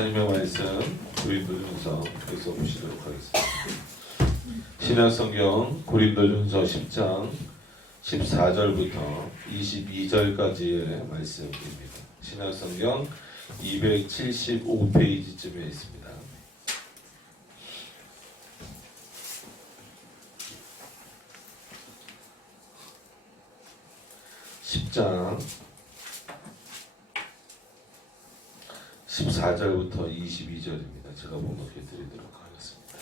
하나님의 말씀 고린도전서에서 보시도록 하겠습니다. 신약성경 고린도전서 10장 14절부터 22절까지의 말씀입니다. 신약성경 275페이지쯤에 있습니다. (10장) 14절부터 22절입니다. 제가 번역해 드리도록 하겠습니다.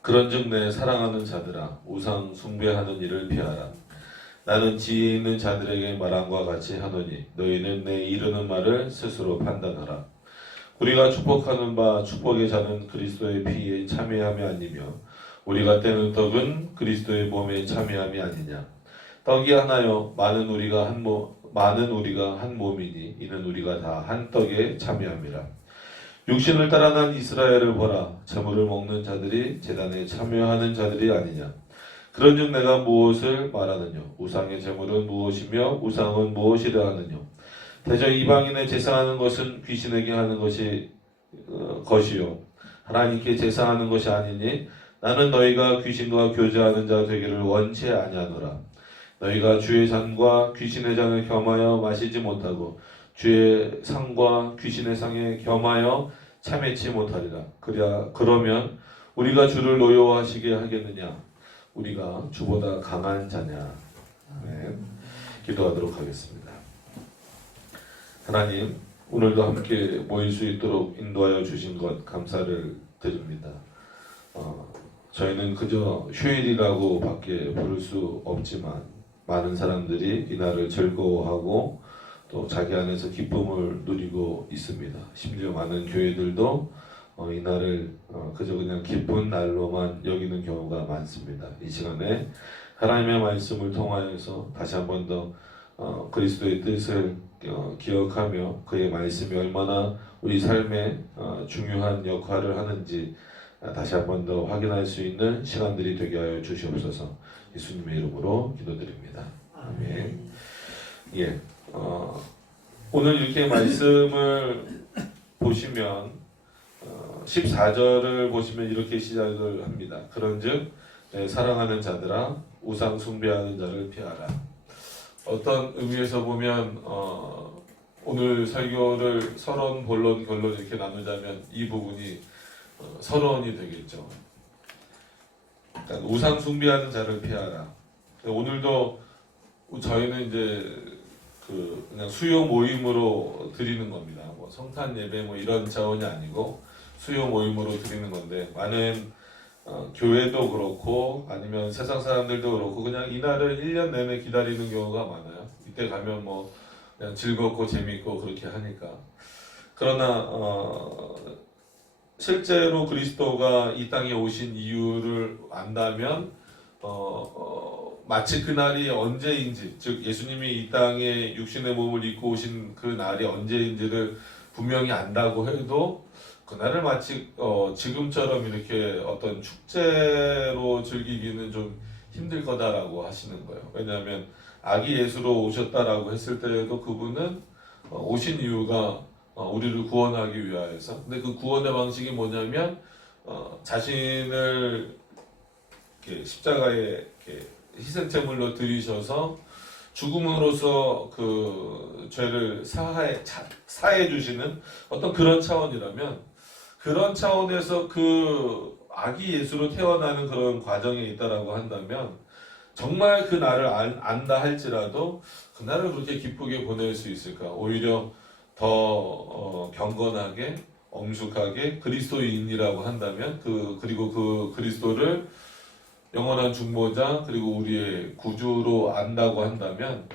그런즉 내 사랑하는 자들아, 우상 숭배하는 일을 피하라. 나는 지혜 있는 자들에게 말함과 같이 하노니 너희는 내 이르는 말을 스스로 판단하라. 우리가 축복하는 바 축복의 자는 그리스도의 피에 참여함이 아니며 우리가 떼는 떡은 그리스도의 몸에 참여함이 아니냐. 떡이 하나요 많은 우리가 한 몸이니 이는 우리가 다 한 떡에 참여함이라. 육신을 따라 난 이스라엘을 보라. 제물을 먹는 자들이 제단에 참여하는 자들이 아니냐. 그런즉 내가 무엇을 말하느냐. 우상의 제물은 무엇이며 우상은 무엇이라 하느냐. 대저 이방인의 제사하는 것은 귀신에게 하는 것이요 하나님께 제사하는 것이 아니니 나는 너희가 귀신과 교제하는 자 되기를 원치 아니하노라. 너희가 주의 잔과 귀신의 잔을 겸하여 마시지 못하고 주의 상과 귀신의 상에 겸하여 참여치 못하리라. 그러면 우리가 주를 노여워하시게 하겠느냐. 우리가 주보다 강한 자냐. 아멘. 기도하도록 하겠습니다. 하나님, 오늘도 함께 모일 수 있도록 인도하여 주신 것 감사를 드립니다. 저희는 그저 휴일이라고 밖에 부를 수 없지만 많은 사람들이 이날을 즐거워하고 또 자기 안에서 기쁨을 누리고 있습니다. 심지어 많은 교회들도 이날을 그저 그냥 기쁜 날로만 여기는 경우가 많습니다. 이 시간에 하나님의 말씀을 통하여서 다시 한 번 더 그리스도의 뜻을 기억하며 그의 말씀이 얼마나 우리 삶에 중요한 역할을 하는지 다시 한 번 더 확인할 수 있는 시간들이 되게 하여 주시옵소서. 예수님의 이름으로 기도드립니다. 아멘. 예, 오늘 이렇게 말씀을 보시면 14절을 보시면 이렇게 시작을 합니다. 그런즉 사랑하는 자들아, 우상 숭배하는 자를 피하라. 어떤 의미에서 보면 오늘 설교를 서론, 본론, 결론 이렇게 나누자면 이 부분이 서론이 되겠죠. 우상 숭배하는 자를 피하라. 오늘도 저희는 이제 그냥 수요 모임으로 드리는 겁니다. 뭐 성탄 예배 뭐 이런 차원이 아니고 수요 모임으로 드리는 건데 많은 교회도 그렇고 아니면 세상 사람들도 그렇고 그냥 이날을 1년 내내 기다리는 경우가 많아요. 이때 가면 뭐 그냥 즐겁고 재밌고 그렇게 하니까. 그러나 실제로 그리스도가 이 땅에 오신 이유를 안다면 마치 그날이 언제인지, 즉 예수님이 이 땅에 육신의 몸을 입고 오신 그 날이 언제인지를 분명히 안다고 해도 그날을 마치 지금처럼 이렇게 어떤 축제로 즐기기는 좀 힘들 거다라고 하시는 거예요. 왜냐하면 아기 예수로 오셨다라고 했을 때에도 그분은 오신 이유가 우리를 구원하기 위하여서. 근데 그 구원의 방식이 뭐냐면 자신을 이렇게 십자가에 이렇게 희생제물로 드리셔서 죽음으로써 그 죄를 사해 주시는 어떤 그런 차원이라면, 그런 차원에서 그 아기 예수로 태어나는 그런 과정에 있다라고 한다면 정말 그 날을 안다 할지라도 그 날을 그렇게 기쁘게 보낼 수 있을까? 오히려 더 경건하게 엄숙하게 그리스도인이라고 한다면 그리고 그 그리스도를 영원한 중보자 그리고 우리의 구주로 안다고 한다면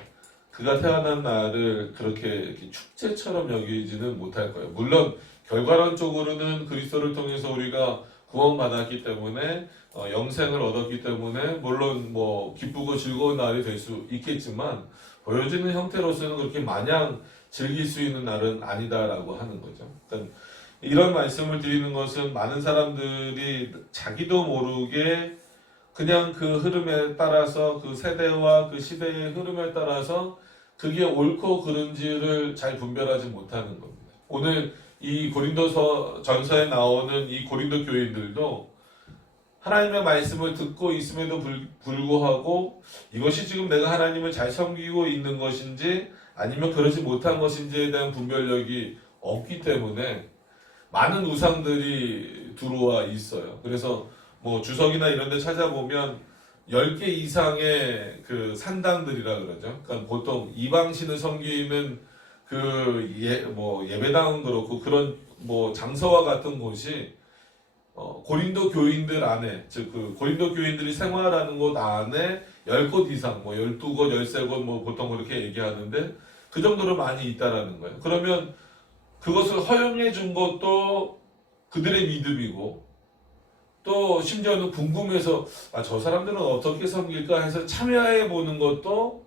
그가 태어난 날을 그렇게 축제처럼 여기지는 못할 거예요. 물론 결과론적으로는 그리스도를 통해서 우리가 구원받았기 때문에 영생을 얻었기 때문에 물론 뭐 기쁘고 즐거운 날이 될 수 있겠지만 보여지는 형태로서는 그렇게 마냥 즐길 수 있는 날은 아니다라고 하는 거죠. 그러니까 이런 말씀을 드리는 것은 많은 사람들이 자기도 모르게 그냥 그 흐름에 따라서 그 세대와 그 시대의 흐름에 따라서 그게 옳고 그른지를 잘 분별하지 못하는 겁니다. 오늘 이 고린도서 전서에 나오는 이 고린도 교인들도 하나님의 말씀을 듣고 있음에도 불구하고 이것이 지금 내가 하나님을 잘 섬기고 있는 것인지 아니면 그러지 못한 것인지에 대한 분별력이 없기 때문에 많은 우상들이 들어와 있어요. 그래서 뭐 주석이나 이런 데 찾아보면 10개 이상의 그 산당들이라 그러죠. 그러니까 보통 이방신을 섬기는 그 예배당은 그렇고 그런 뭐 장서와 같은 곳이 고린도 교인들 안에, 즉 그 고린도 교인들이 생활하는 곳 안에 10곳 이상, 뭐 12곳, 13곳 뭐 보통 그렇게 얘기하는데 그 정도로 많이 있다라는 거예요. 그러면 그것을 허용해 준 것도 그들의 믿음이고 또 심지어는 궁금해서 저 사람들은 어떻게 섬길까 해서 참여해 보는 것도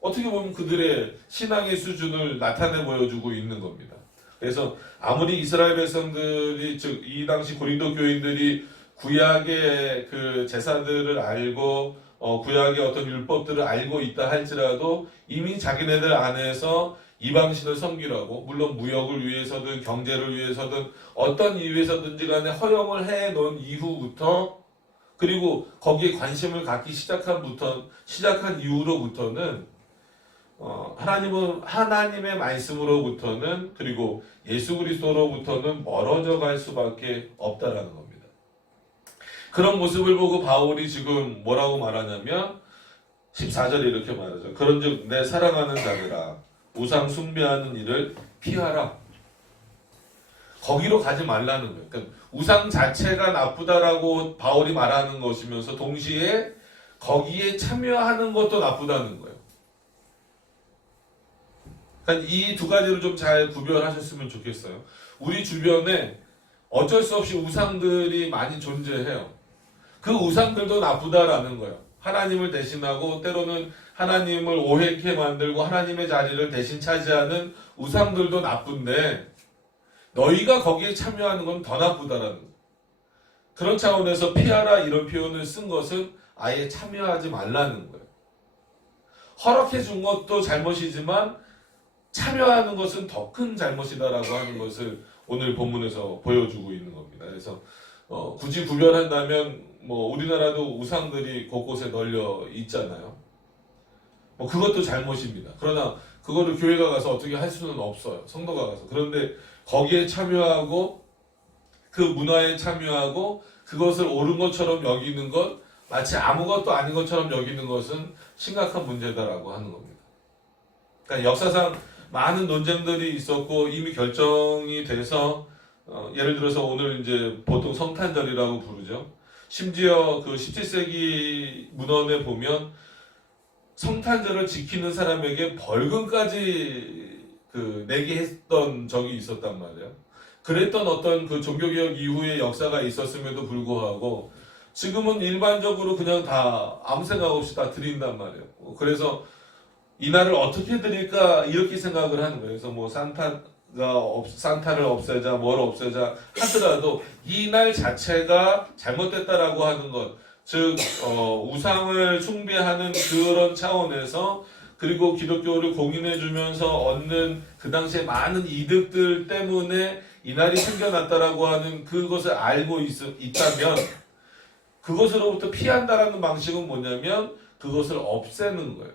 어떻게 보면 그들의 신앙의 수준을 나타내 보여주고 있는 겁니다. 그래서 아무리 이스라엘 백성들이 즉 이 당시 고린도 교인들이 구약의 그 제사들을 알고 구약의 어떤 율법들을 알고 있다 할지라도 이미 자기네들 안에서 이방신을 섬기라고 물론 무역을 위해서든 경제를 위해서든 어떤 이유에서든지 간에 허용을 해 놓은 이후부터 그리고 거기에 관심을 갖기 시작한 이후로부터는 하나님은 하나님의 말씀으로부터는 그리고 예수 그리스도로부터는 멀어져 갈 수밖에 없다라는 겁니다. 그런 모습을 보고 바울이 지금 뭐라고 말하냐면 14절에 이렇게 말하죠. 그런즉 내 사랑하는 자들아 우상 숭배하는 일을 피하라. 거기로 가지 말라는 거예요. 그러니까 우상 자체가 나쁘다라고 바울이 말하는 것이면서 동시에 거기에 참여하는 것도 나쁘다는 거예요. 그러니까 이 두 가지를 좀 잘 구별하셨으면 좋겠어요. 우리 주변에 어쩔 수 없이 우상들이 많이 존재해요. 그 우상들도 나쁘다라는 거예요. 하나님을 대신하고 때로는 하나님을 오해케 만들고 하나님의 자리를 대신 차지하는 우상들도 나쁜데 너희가 거기에 참여하는 건 더 나쁘다라는 거예요. 그런 차원에서 피하라 이런 표현을 쓴 것은 아예 참여하지 말라는 거예요. 허락해 준 것도 잘못이지만 참여하는 것은 더 큰 잘못이다라고 하는 것을 오늘 본문에서 보여주고 있는 겁니다. 그래서 굳이 구별한다면 뭐 우리나라도 우상들이 곳곳에 널려 있잖아요. 뭐 그것도 잘못입니다. 그러나 그거를 교회가 가서 어떻게 할 수는 없어요. 성도가 가서. 그런데 거기에 참여하고 그 문화에 참여하고 그것을 옳은 것처럼 여기는 것 마치 아무것도 아닌 것처럼 여기는 것은 심각한 문제다라고 하는 겁니다. 그러니까 역사상 많은 논쟁들이 있었고 이미 결정이 돼서 예를 들어서 오늘 이제 보통 성탄절이라고 부르죠. 심지어 그 17세기 문헌에 보면 성탄절을 지키는 사람에게 벌금까지 내게 했던 적이 있었단 말이에요. 그랬던 어떤 그 종교개혁 이후의 역사가 있었음에도 불구하고 지금은 일반적으로 그냥 다 아무 생각 없이 다 드린단 말이에요. 그래서 이날을 어떻게 드릴까 이렇게 생각을 하는 거예요. 그래서 뭐 산타를 없애자 뭘 없애자 하더라도 이 날 자체가 잘못됐다라고 하는 것, 즉 우상을 숭배하는 그런 차원에서 그리고 기독교를 공인해 주면서 얻는 그 당시에 많은 이득들 때문에 이날이 생겨났다라고 하는 그것을 알고 있다면 그것으로부터 피한다라는 방식은 뭐냐면 그것을 없애는 거예요.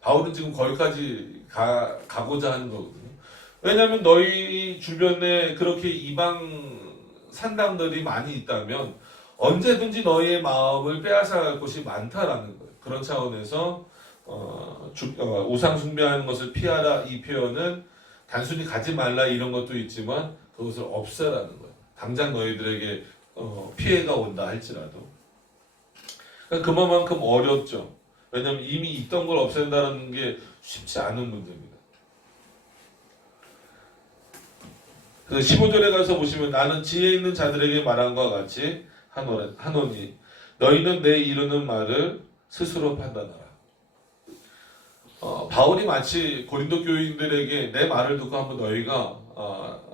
바울은 지금 거기까지 가고자 하는 거거든요. 왜냐하면 너희 주변에 그렇게 이방 산당들이 많이 있다면 언제든지 너희의 마음을 빼앗아갈 곳이 많다라는 거예요. 그런 차원에서 우상 숭배하는 것을 피하라 이 표현은 단순히 가지 말라 이런 것도 있지만 그것을 없애라는 거예요. 당장 너희들에게 피해가 온다 할지라도. 그러니까 그만큼 어렵죠. 왜냐하면 이미 있던 걸 없앤다는 게 쉽지 않은 문제입니다. 그래서 15절에 가서 보시면 나는 지혜 있는 자들에게 말한 것과 같이 하노니 너희는 내 이르는 말을 스스로 판단하라. 바울이 마치 고린도 교인들에게 내 말을 듣고 한번 너희가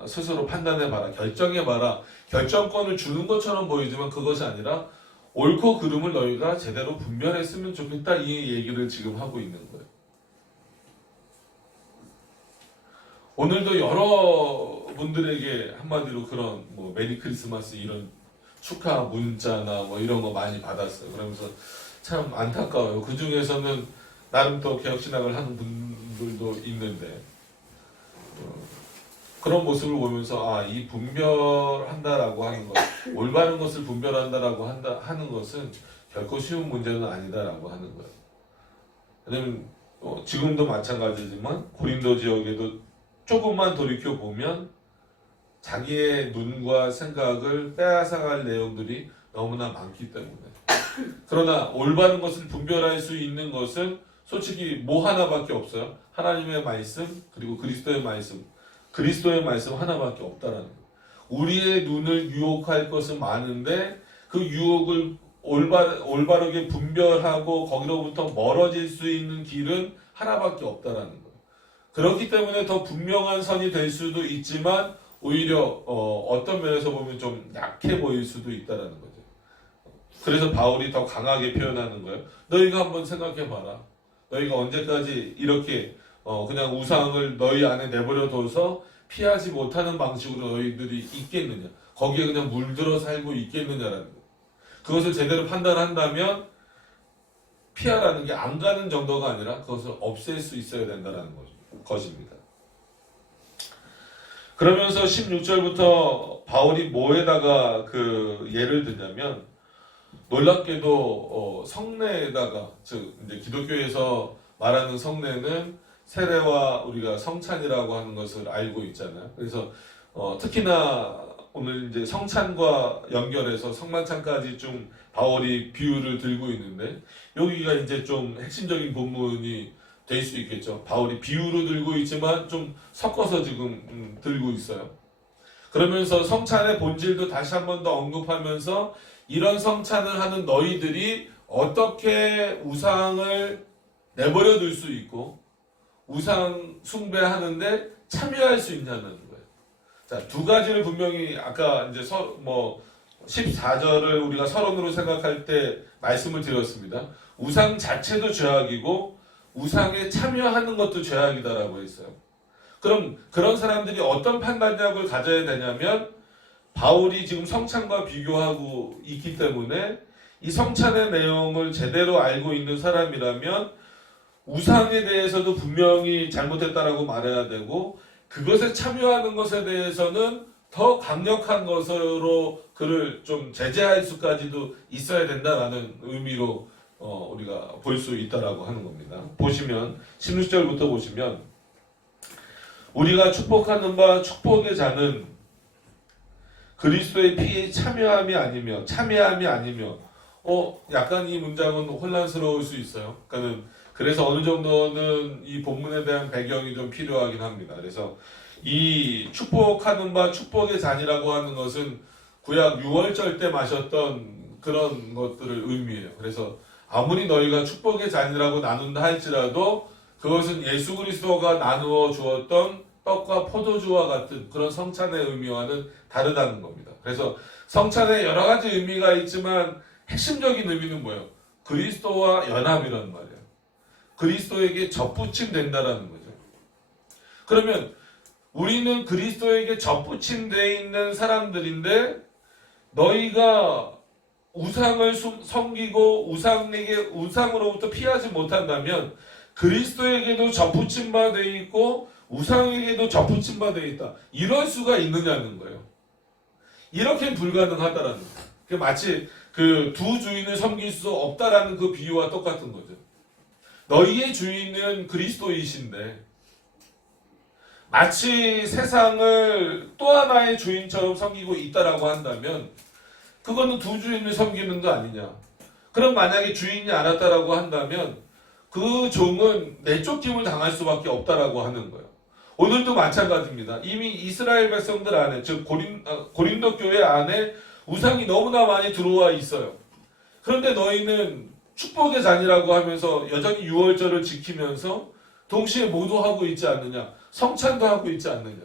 스스로 판단해봐라, 결정해봐라, 결정권을 주는 것처럼 보이지만 그것이 아니라 옳고 그름을 너희가 제대로 분별했으면 좋겠다 이 얘기를 지금 하고 있는 거예요. 오늘도 여러분들에게 한마디로 그런 뭐 메리 크리스마스 이런 축하 문자나 뭐 이런 거 많이 받았어요. 그러면서 참 안타까워요. 그 중에서는 나름 또 개혁신학을 하는 분들도 있는데 그런 모습을 보면서 이 분별한다라고 하는 것, 올바른 것을 분별한다라고 하는 것은 결코 쉬운 문제는 아니다라고 하는 거예요. 왜냐면 지금도 마찬가지지만 고린도 지역에도 조금만 돌이켜 보면 자기의 눈과 생각을 빼앗아갈 내용들이 너무나 많기 때문에 그러나 올바른 것을 분별할 수 있는 것은 솔직히 뭐 하나밖에 없어요. 하나님의 말씀 그리고 그리스도의 말씀 하나밖에 없다라는 거예요. 우리의 눈을 유혹할 것은 많은데 그 유혹을 올바르게 분별하고 거기로부터 멀어질 수 있는 길은 하나밖에 없다라는 거예요. 그렇기 때문에 더 분명한 선이 될 수도 있지만 오히려 어떤 면에서 보면 좀 약해 보일 수도 있다라는 거죠. 그래서 바울이 더 강하게 표현하는 거예요. 너희가 한번 생각해봐라. 너희가 언제까지 이렇게 그냥 우상을 너희 안에 내버려 둬서 피하지 못하는 방식으로 너희들이 있겠느냐. 거기에 그냥 물들어 살고 있겠느냐라는 거예요. 그것을 제대로 판단한다면 피하라는 게 안 가는 정도가 아니라 그것을 없앨 수 있어야 된다는 것입니다. 그러면서 16절부터 바울이 뭐에다가 그 예를 들냐면 놀랍게도 성례에다가 즉 이제 기독교에서 말하는 성례는 세례와 우리가 성찬이라고 하는 것을 알고 있잖아요. 그래서 특히나 오늘 이제 성찬과 연결해서 성만찬까지 좀 바울이 비유를 들고 있는데 여기가 이제 좀 핵심적인 본문이 될 수 있겠죠. 바울이 비유로 들고 있지만 좀 섞어서 지금 들고 있어요. 그러면서 성찬의 본질도 다시 한 번 더 언급하면서 이런 성찬을 하는 너희들이 어떻게 우상을 내버려 둘 수 있고 우상 숭배하는데 참여할 수 있냐는 거예요. 자, 두 가지를 분명히 아까 이제 14절을 우리가 서론으로 생각할 때 말씀을 드렸습니다. 우상 자체도 죄악이고 우상에 참여하는 것도 죄악이다라고 했어요. 그럼 그런 사람들이 어떤 판단력을 가져야 되냐면 바울이 지금 성찬과 비교하고 있기 때문에 이 성찬의 내용을 제대로 알고 있는 사람이라면 우상에 대해서도 분명히 잘못했다라고 말해야 되고 그것에 참여하는 것에 대해서는 더 강력한 것으로 그를 좀 제재할 수까지도 있어야 된다라는 의미로 우리가 볼 수 있다라고 하는 겁니다. 보시면 16절부터 보시면 우리가 축복하는 바 축복의 자는 그리스도의 피에 참여함이 아니며 약간 이 문장은 혼란스러울 수 있어요. 그래서 어느 정도는 이 본문에 대한 배경이 좀 필요하긴 합니다. 그래서 이 축복하는 바 축복의 잔이라고 하는 것은 구약 6월절 때 마셨던 그런 것들을 의미해요. 그래서 아무리 너희가 축복의 잔이라고 나눈다 할지라도 그것은 예수 그리스도가 나누어 주었던 떡과 포도주와 같은 그런 성찬의 의미와는 다르다는 겁니다. 그래서 성찬에 여러 가지 의미가 있지만 핵심적인 의미는 뭐예요? 그리스도와 연합이란 말이에요. 그리스도에게 접붙임 된다라는 거죠. 그러면 우리는 그리스도에게 접붙임되어 있는 사람들인데 너희가 우상을 섬기고 우상으로부터 피하지 못한다면 그리스도에게도 접붙임 바 되어 있고 우상에게도 접붙임 바 되어 있다. 이럴 수가 있느냐는 거예요. 이렇게는 불가능하다라는 거예요. 마치 그 두 주인을 섬길 수 없다라는 그 비유와 똑같은 거죠. 너희의 주인은 그리스도이신데 마치 세상을 또 하나의 주인처럼 섬기고 있다라고 한다면 그거는 두 주인을 섬기는 거 아니냐. 그럼 만약에 주인이 알았다라고 한다면 그 종은 내쫓김을 당할 수밖에 없다라고 하는 거예요. 오늘도 마찬가지입니다. 이미 이스라엘 백성들 안에 즉 고린도 교회 안에 우상이 너무나 많이 들어와 있어요. 그런데 너희는 축복의 잔이라고 하면서 여전히 유월절을 지키면서 동시에 모두 하고 있지 않느냐. 성찬도 하고 있지 않느냐.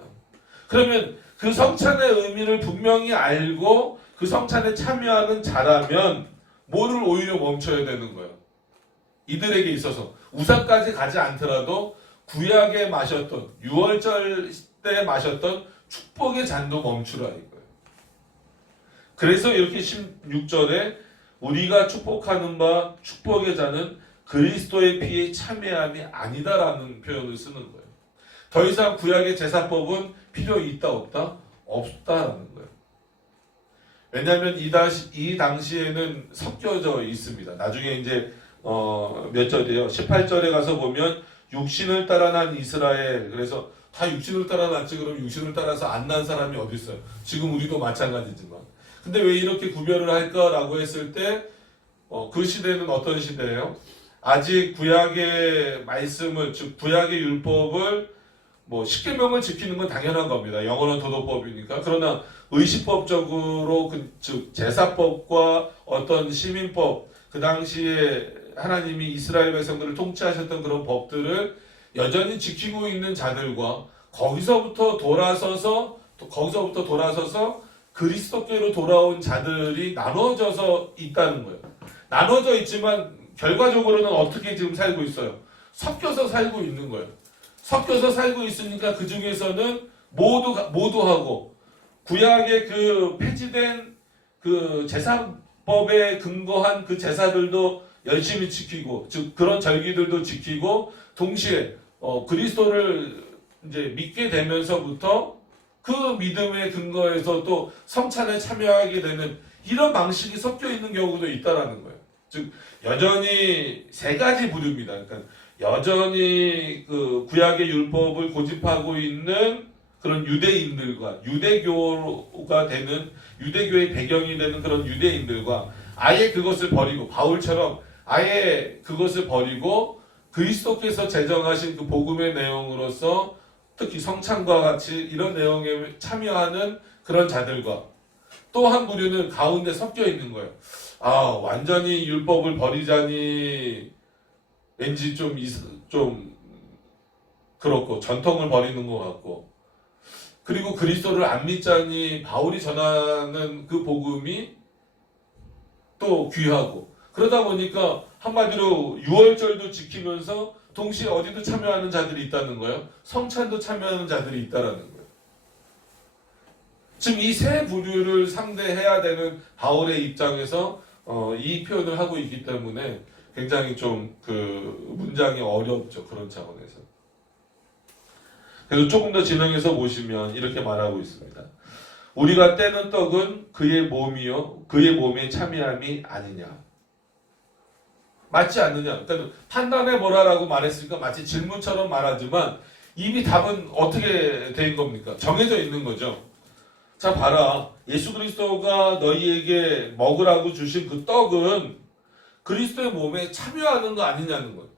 그러면 그 성찬의 의미를 분명히 알고 그 성찬에 참여하는 자라면 뭐를 오히려 멈춰야 되는 거예요. 이들에게 있어서 우상까지 가지 않더라도 구약에 마셨던, 유월절 때 마셨던 축복의 잔도 멈추라 이거예요. 그래서 이렇게 16절에 우리가 축복하는 바 축복의 잔은 그리스도의 피에 참여함이 아니다라는 표현을 쓰는 거예요. 더 이상 구약의 제사법은 필요 있다 없다? 없다라는 거예요. 왜냐하면 이 당시에는 섞여져 있습니다. 나중에 이제 몇 절이에요? 18절에 가서 보면 육신을 따라 난 이스라엘, 그래서 다 육신을 따라 났지, 그럼 육신을 따라서 안 난 사람이 어디 있어요? 지금 우리도 마찬가지지만. 근데 왜 이렇게 구별을 할까라고 했을 때 그 시대는 어떤 시대예요? 아직 구약의 말씀을, 즉 구약의 율법을 뭐 십계명을 지키는 건 당연한 겁니다. 영어는 도덕법이니까. 그러나 의식법적으로 즉 제사법과 어떤 시민법, 그 당시에 하나님이 이스라엘 백성들을 통치하셨던 그런 법들을 여전히 지키고 있는 자들과 거기서부터 돌아서서 그리스도께로 돌아온 자들이 나눠져서 있다는 거예요. 나눠져 있지만 결과적으로는 어떻게 지금 살고 있어요? 섞여서 살고 있는 거예요. 섞여서 살고 있으니까 그 중에서는 모두하고 구약의 그 폐지된 그 제사법에 근거한 그 제사들도 열심히 지키고, 즉 그런 절기들도 지키고, 동시에 그리스도를 이제 믿게 되면서부터 그 믿음의 근거에서 또 성찬에 참여하게 되는 이런 방식이 섞여 있는 경우도 있다라는 거예요. 즉 여전히 세 가지 부류입니다. 그러니까 여전히 그 구약의 율법을 고집하고 있는 그런 유대인들과 유대교가 되는, 유대교의 배경이 되는 그런 유대인들과 아예 그것을 버리고, 바울처럼 아예 그것을 버리고 그리스도께서 제정하신 그 복음의 내용으로서 특히 성찬과 같이 이런 내용에 참여하는 그런 자들과, 또 한 부류는 가운데 섞여 있는 거예요. 완전히 율법을 버리자니 왠지 좀 그렇고, 전통을 버리는 것 같고, 그리고 그리스도를 안 믿자니 바울이 전하는 그 복음이 또 귀하고, 그러다 보니까 한마디로 유월절도 지키면서 동시에 어디도 참여하는 자들이 있다는 거예요. 성찬도 참여하는 자들이 있다라는 거예요. 지금 이 세 부류를 상대해야 되는 바울의 입장에서 이 표현을 하고 있기 때문에 굉장히 좀 그 문장이 어렵죠. 그런 차원에서. 그래서 조금 더 진행해서 보시면 이렇게 말하고 있습니다. 우리가 떼는 떡은 그의 몸이요 그의 몸에 참여함이 아니냐. 맞지 않느냐. 그러니까 판단해 보라라고 말했으니까 마치 질문처럼 말하지만 이미 답은 어떻게 된 겁니까? 정해져 있는 거죠. 자, 봐라. 예수 그리스도가 너희에게 먹으라고 주신 그 떡은 그리스도의 몸에 참여하는 거 아니냐는 거예요.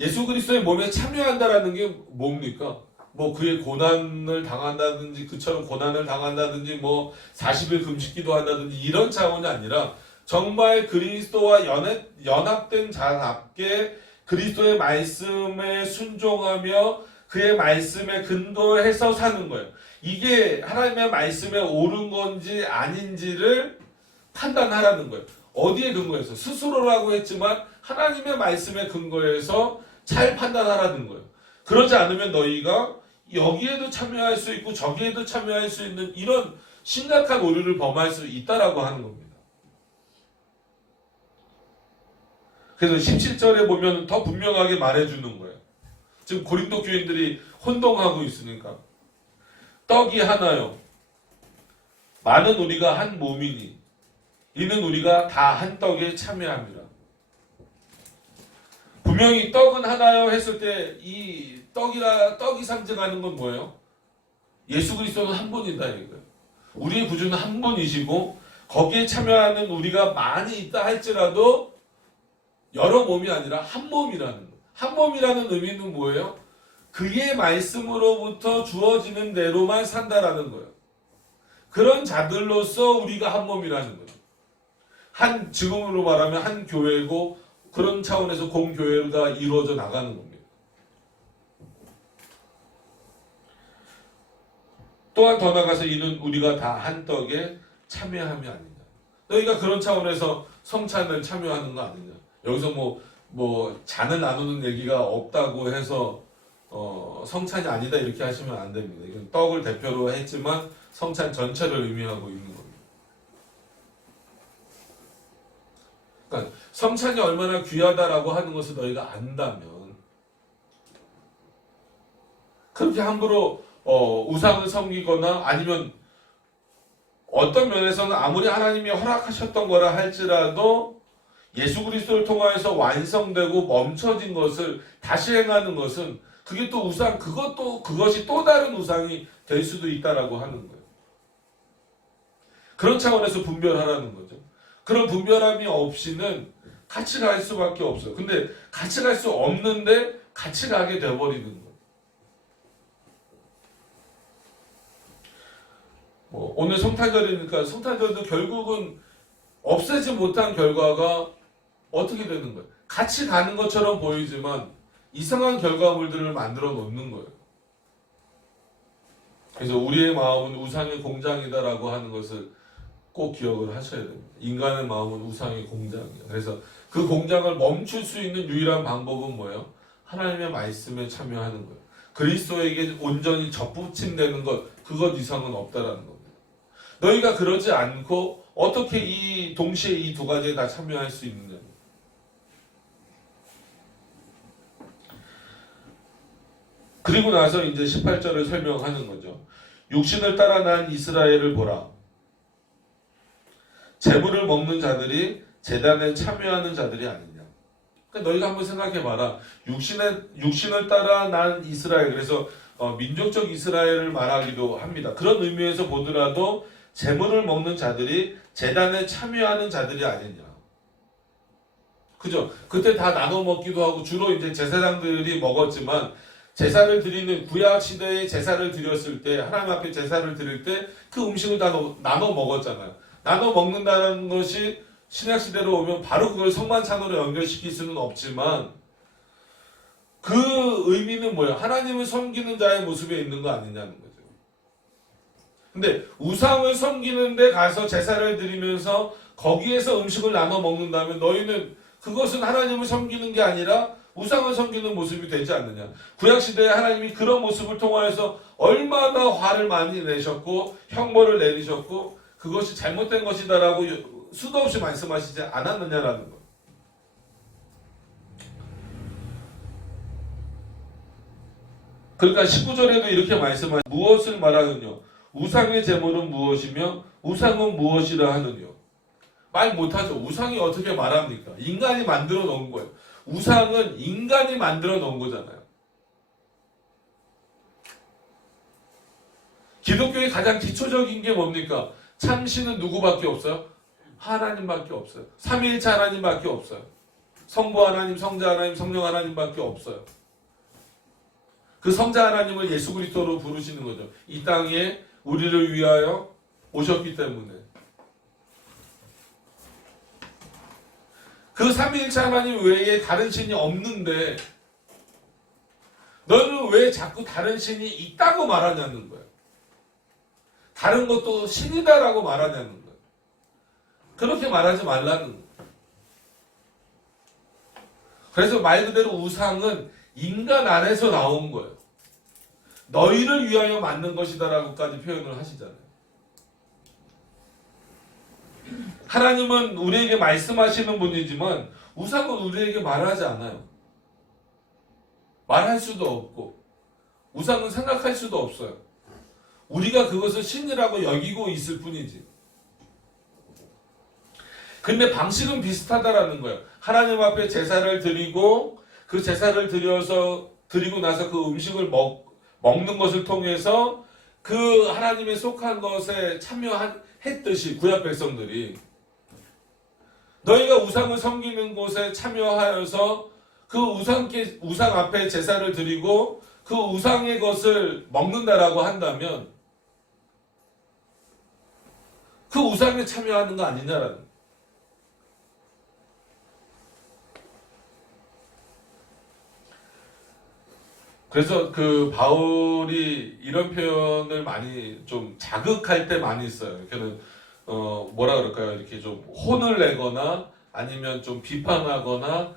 예수 그리스도의 몸에 참여한다라는 게 뭡니까? 뭐 그의 고난을 당한다든지, 그처럼 고난을 당한다든지, 뭐 40일 금식기도 한다든지 이런 차원이 아니라 정말 그리스도와 연합된 자답게 그리스도의 말씀에 순종하며 그의 말씀에 근거해서 사는 거예요. 이게 하나님의 말씀에 옳은 건지 아닌지를 판단하라는 거예요. 어디에 근거해서? 스스로라고 했지만 하나님의 말씀에 근거해서 잘 판단하라는 거예요. 그러지 않으면 너희가 여기에도 참여할 수 있고 저기에도 참여할 수 있는 이런 심각한 오류를 범할 수 있다라고 하는 겁니다. 그래서 17절에 보면 더 분명하게 말해주는 거예요. 지금 고린도 교인들이 혼동하고 있으니까. 떡이 하나요. 많은 우리가 한 몸이니 이는 우리가 다 한 떡에 참여합니다. 분명히 떡은 하나요 했을 때 이 떡이 상징하는 건 뭐예요? 예수 그리스도는 한 분이다 이거예요. 우리의 구주는 한 분이시고 거기에 참여하는 우리가 많이 있다 할지라도 여러 몸이 아니라 한 몸이라는 거예요. 한 몸이라는 의미는 뭐예요? 그의 말씀으로부터 주어지는 대로만 산다라는 거예요. 그런 자들로서 우리가 한 몸이라는 거예요. 지금으로 말하면 한 교회고 그런 차원에서 공교회가 이루어져 나가는 겁니다. 또한 더 나가서 이는 우리가 다 한 떡에 참여함이 아니냐. 너희가 그런 차원에서 성찬을 참여하는 거 아니냐. 여기서 뭐 잔을 나누는 얘기가 없다고 해서 성찬이 아니다 이렇게 하시면 안 됩니다. 이건 떡을 대표로 했지만 성찬 전체를 의미하고 있는 겁니다. 그러니까 성찬이 얼마나 귀하다라고 하는 것을 너희가 안다면 그렇게 함부로 우상을 섬기거나 아니면 어떤 면에서는 아무리 하나님이 허락하셨던 거라 할지라도 예수 그리스도를 통하여서 완성되고 멈춰진 것을 다시 행하는 것은 그게 또 우상, 그것이 또 다른 우상이 될 수도 있다라고 하는 거예요. 그런 차원에서 분별하라는 거죠. 그런 분별함이 없이는 같이 갈 수밖에 없어요. 근데 같이 갈 수 없는데 같이 가게 돼버리는 거예요. 오늘 성탄절이니까 성탄절도 결국은 없애지 못한 결과가 어떻게 되는 거예요? 같이 가는 것처럼 보이지만 이상한 결과물들을 만들어 놓는 거예요. 그래서 우리의 마음은 우상의 공장이다라고 하는 것을 꼭 기억을 하셔야 됩니다. 인간의 마음은 우상의 공장이에요. 그래서 그 공장을 멈출 수 있는 유일한 방법은 뭐예요? 하나님의 말씀에 참여하는 거예요. 그리스도에게 온전히 접붙임되는 것, 그것 이상은 없다라는 겁니다. 너희가 그러지 않고 어떻게 동시에 이 두 가지에 다 참여할 수 있느냐. 그리고 나서 이제 18절을 설명하는 거죠. 육신을 따라 난 이스라엘을 보라. 제물을 먹는 자들이 제단에 참여하는 자들이 아니냐. 그러니까 너희가 한번 생각해봐라. 육신을 따라 난 이스라엘. 그래서 민족적 이스라엘을 말하기도 합니다. 그런 의미에서 보더라도 제물을 먹는 자들이 제단에 참여하는 자들이 아니냐. 그죠? 그때 다 나눠 먹기도 하고 주로 이제 제사장들이 먹었지만 제사를 드리는 구약 시대에 제사를 드렸을 때 하나님 앞에 제사를 드릴 때 그 음식을 다 나눠 먹었잖아요. 나눠 먹는다는 것이 신약 시대로 오면 바로 그걸 성만찬으로 연결시킬 수는 없지만 그 의미는 뭐예요? 하나님을 섬기는 자의 모습에 있는 거 아니냐는 거죠. 근데 우상을 섬기는 데 가서 제사를 드리면서 거기에서 음식을 나눠 먹는다면 너희는 그것은 하나님을 섬기는 게 아니라 우상을 섬기는 모습이 되지 않느냐. 구약시대에 하나님이 그런 모습을 통하여서 얼마나 화를 많이 내셨고 형벌을 내리셨고 그것이 잘못된 것이다라고 수도 없이 말씀하시지 않았느냐라는 거예요. 그러니까 19절에도 이렇게 말씀하시죠. 무엇을 말하느냐. 우상의 제물은 무엇이며 우상은 무엇이라 하느냐. 말 못하죠. 우상이 어떻게 말합니까? 인간이 만들어 놓은 거예요. 우상은 인간이 만들어 놓은 거잖아요. 기독교의 가장 기초적인 게 뭡니까? 참신은 누구밖에 없어요? 하나님밖에 없어요. 삼위일체 하나님밖에 없어요. 성부 하나님, 성자 하나님, 성령 하나님밖에 없어요. 그 성자 하나님을 예수 그리스도로 부르시는 거죠. 이 땅에 우리를 위하여 오셨기 때문에. 그 삼위일체 하나님 외에 다른 신이 없는데 너는 왜 자꾸 다른 신이 있다고 말하냐는 거예요. 다른 것도 신이다라고 말하냐는 거예요. 그렇게 말하지 말라는 거예요. 그래서 말 그대로 우상은 인간 안에서 나온 거예요. 너희를 위하여 만든 것이다라고까지 표현을 하시잖아요. 하나님은 우리에게 말씀하시는 분이지만 우상은 우리에게 말하지 않아요. 말할 수도 없고 우상은 생각할 수도 없어요. 우리가 그것을 신이라고 여기고 있을 뿐이지. 근데 방식은 비슷하다라는 거예요. 하나님 앞에 제사를 드리고 그 제사를 드리고 나서 그 음식을 먹는 것을 통해서 그 하나님에 속한 것에 참여했듯이 구약 백성들이 너희가 우상을 섬기는 곳에 참여하여서 그 우상 앞에 제사를 드리고 그 우상의 것을 먹는다라고 한다면 그 우상에 참여하는 거 아니냐라는 거예요. 그래서 그 바울이 이런 표현을 많이 좀 자극할 때 많이 써요. 이렇게는 뭐라 그럴까요? 이렇게 좀 혼을 내거나 아니면 좀 비판하거나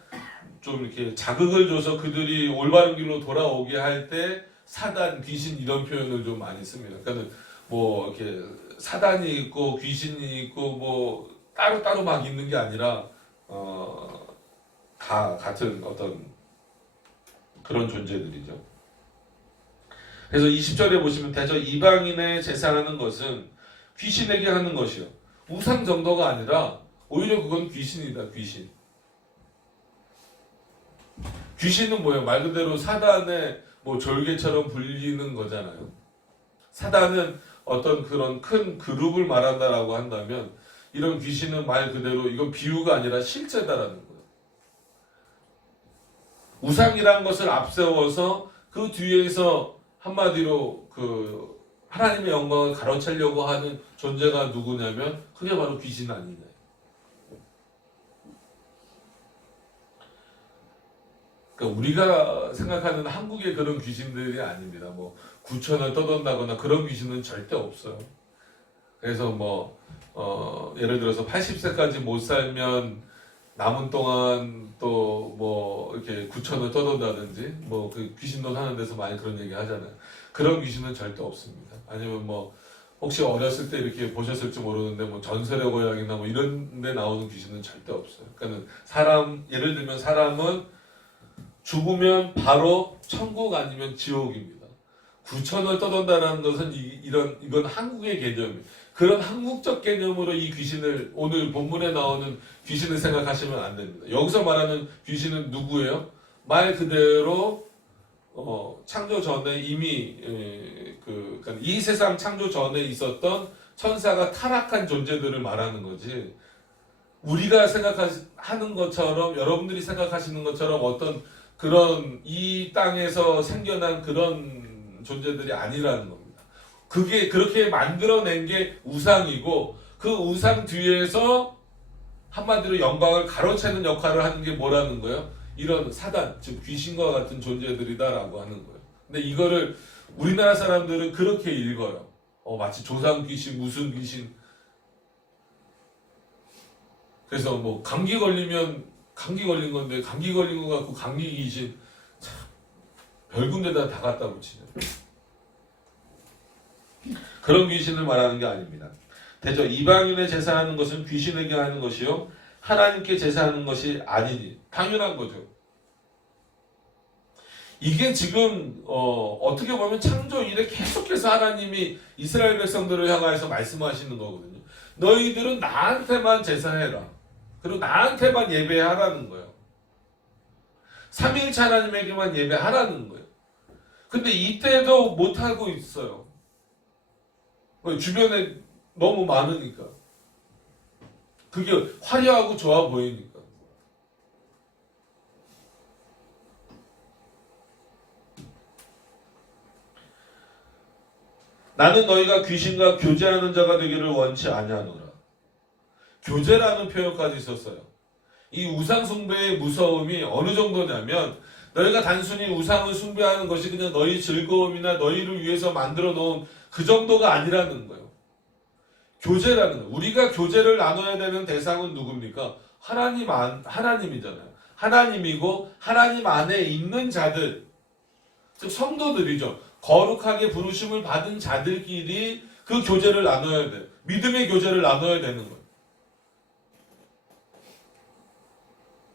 좀 이렇게 자극을 줘서 그들이 올바른 길로 돌아오게 할 때 사단, 귀신 이런 표현을 좀 많이 씁니다. 그러니까 뭐 이렇게 사단이 있고 귀신이 있고 뭐 따로따로 막 있는 게 아니라 다 같은 어떤 그런 존재들이죠. 그래서 20절에 보시면 대저 이방인의 제사하는 것은 귀신에게 하는 것이요. 우상 정도가 아니라 오히려 그건 귀신이다. 귀신. 귀신은 뭐예요? 말 그대로 사단의 뭐 졸개처럼 불리는 거잖아요. 사단은 어떤 그런 큰 그룹을 말한다라고 한다면 이런 귀신은 말 그대로 이건 비유가 아니라 실제다라는 거예요. 우상이란 것을 앞세워서 그 뒤에서 한마디로 그 하나님의 영광을 가로채려고 하는 존재가 누구냐면 그게 바로 귀신 아니냐. 그러니까 우리가 생각하는 한국의 그런 귀신들이 아닙니다. 뭐 구천을 떠돈다거나 그런 귀신은 절대 없어요. 그래서 뭐 예를 들어서 80세까지 못 살면 남은 동안 또 뭐 이렇게 구천을 떠돈다든지 뭐 그 귀신돈 하는 데서 많이 그런 얘기 하잖아요. 그런 귀신은 절대 없습니다. 아니면 뭐 혹시 어렸을 때 이렇게 보셨을지 모르는데 뭐 전설의 고향이나 뭐 이런 데 나오는 귀신은 절대 없어요. 그러니까 사람 예를 들면 사람은 죽으면 바로 천국 아니면 지옥입니다. 구천을 떠돈다는 것은 이건 한국의 개념이에요. 그런 한국적 개념으로 이 귀신을 오늘 본문에 나오는 귀신을 생각하시면 안 됩니다. 여기서 말하는 귀신은 누구예요? 말 그대로 창조 전에 이미 그러니까 이 세상 창조 전에 있었던 천사가 타락한 존재들을 말하는 거지. 우리가 생각하는 것처럼 여러분들이 생각하시는 것처럼 어떤 그런 이 땅에서 생겨난 그런 존재들이 아니라는 겁니다. 그게 그렇게 만들어낸 게 우상이고 그 우상 뒤에서 한마디로 영광을 가로채는 역할을 하는 게 뭐라는 거예요? 이런 사단, 즉 귀신과 같은 존재들이다라고 하는 거예요. 근데 이거를 우리나라 사람들은 그렇게 읽어요. 마치 조상 귀신, 무슨 귀신. 그래서 뭐 감기 걸리면 감기 걸린 건데 감기 걸린 거 갖고 감기 귀신 참 별군데다 다 갖다 붙이죠. 그런 귀신을 말하는 게 아닙니다. 대저 이방인의 제사하는 것은 귀신에게 하는 것이요 하나님께 제사하는 것이 아니니 당연한 거죠. 이게 지금 어떻게 보면 창조 이래 계속해서 하나님이 이스라엘 백성들을 향하여서 말씀하시는 거거든요. 너희들은 나한테만 제사해라. 그리고 나한테만 예배하라는 거예요. 삼위일체 하나님에게만 예배하라는 거예요. 근데 이때도 못하고 있어요. 주변에 너무 많으니까. 그게 화려하고 좋아 보이니까. 나는 너희가 귀신과 교제하는 자가 되기를 원치 아니하노라. 교제라는 표현까지 있었어요. 이 우상 숭배의 무서움이 어느 정도냐면 너희가 단순히 우상을 숭배하는 것이 그냥 너희 즐거움이나 너희를 위해서 만들어 놓은 그 정도가 아니라는 거예요. 교제라는 거예요. 우리가 교제를 나눠야 되는 대상은 누굽니까? 하나님이잖아요. 하나님이고 하나님 안에 있는 자들, 즉 성도들이죠. 거룩하게 부르심을 받은 자들끼리 그 교제를 나눠야 돼요. 믿음의 교제를 나눠야 되는 거예요.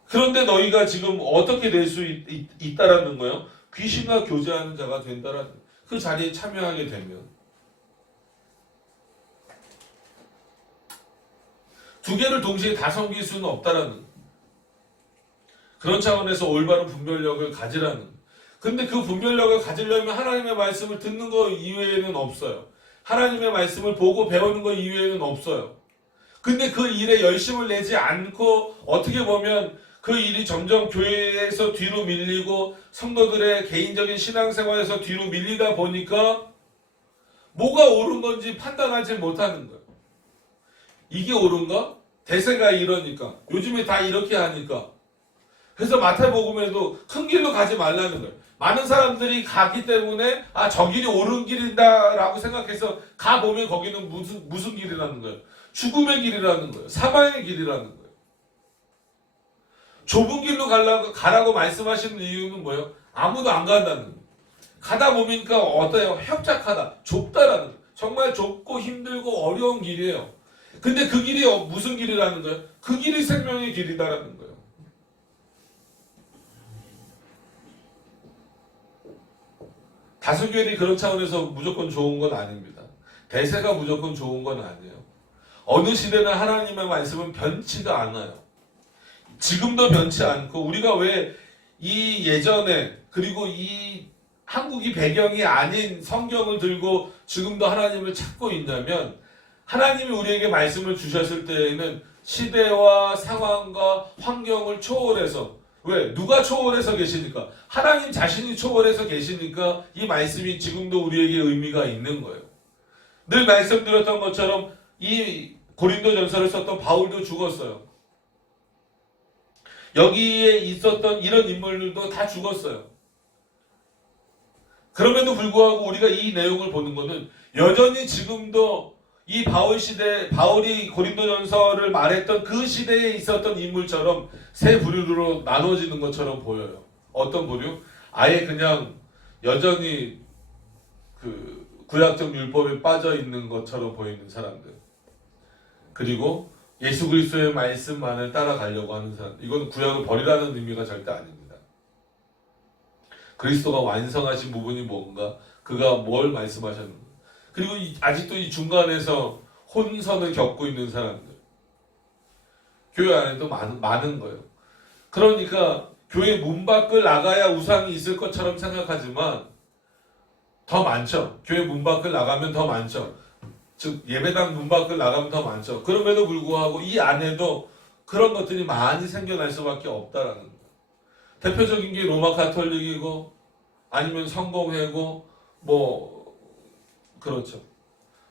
그런데 너희가 지금 어떻게 될 수 있다라는 거예요? 귀신과 교제하는 자가 된다라는 그 자리에 참여하게 되면 두 개를 동시에 다 섬길 수는 없다라는 그런 차원에서 올바른 분별력을 가지라는 근데 그 분별력을 가지려면 하나님의 말씀을 듣는 것 이외에는 없어요. 하나님의 말씀을 보고 배우는 것 이외에는 없어요. 근데 그 일에 열심을 내지 않고 어떻게 보면 그 일이 점점 교회에서 뒤로 밀리고 성도들의 개인적인 신앙생활에서 뒤로 밀리다 보니까 뭐가 옳은 건지 판단하지 못하는 거예요. 이게 옳은가? 대세가 이러니까 요즘에 다 이렇게 하니까 그래서 마태복음에도 큰 길로 가지 말라는 거예요. 많은 사람들이 가기 때문에 저 길이 옳은 길이다 라고 생각해서 가보면 거기는 무슨 길이라는 거예요? 죽음의 길이라는 거예요. 사망의 길이라는 거예요. 좁은 길로 가라고 말씀하시는 이유는 뭐예요? 아무도 안 간다는 거예요. 가다 보니까 어때요? 협착하다, 좁다라는 거예요. 정말 좁고 힘들고 어려운 길이에요. 근데 그 길이 무슨 길이라는 거예요? 그 길이 생명의 길이다라는 거예요. 다수결이 그런 차원에서 무조건 좋은 건 아닙니다. 대세가 무조건 좋은 건 아니에요. 어느 시대나 하나님의 말씀은 변치가 않아요. 지금도 변치 않고 우리가 왜 이 예전에 그리고 이 한국이 배경이 아닌 성경을 들고 지금도 하나님을 찾고 있냐면 하나님이 우리에게 말씀을 주셨을 때에는 시대와 상황과 환경을 초월해서 왜? 누가 초월해서 계시니까? 하나님 자신이 초월해서 계시니까 이 말씀이 지금도 우리에게 의미가 있는 거예요. 늘 말씀드렸던 것처럼 이 고린도전서를 썼던 바울도 죽었어요. 여기에 있었던 이런 인물들도 다 죽었어요. 그럼에도 불구하고 우리가 이 내용을 보는 것은 여전히 지금도 이 바울이 고린도전서를 말했던 그 시대에 있었던 인물처럼 세 부류로 나눠지는 것처럼 보여요. 어떤 부류? 아예 그냥 여전히 그 구약적 율법에 빠져 있는 것처럼 보이는 사람들. 그리고 예수 그리스도의 말씀만을 따라가려고 하는 사람. 이건 구약을 버리라는 의미가 절대 아닙니다. 그리스도가 완성하신 부분이 뭔가, 그가 뭘 말씀하셨는가. 그리고 아직도 이 중간에서 혼선을 겪고 있는 사람들. 교회 안에도 많은 거예요. 그러니까 교회 문 밖을 나가야 우상이 있을 것처럼 생각하지만 더 많죠. 교회 문 밖을 나가면 더 많죠. 즉 예배당 문 밖을 나가면 더 많죠. 그럼에도 불구하고 이 안에도 그런 것들이 많이 생겨날 수밖에 없다라는 거예요. 대표적인 게 로마 가톨릭이고 아니면 성공회고 뭐 그렇죠.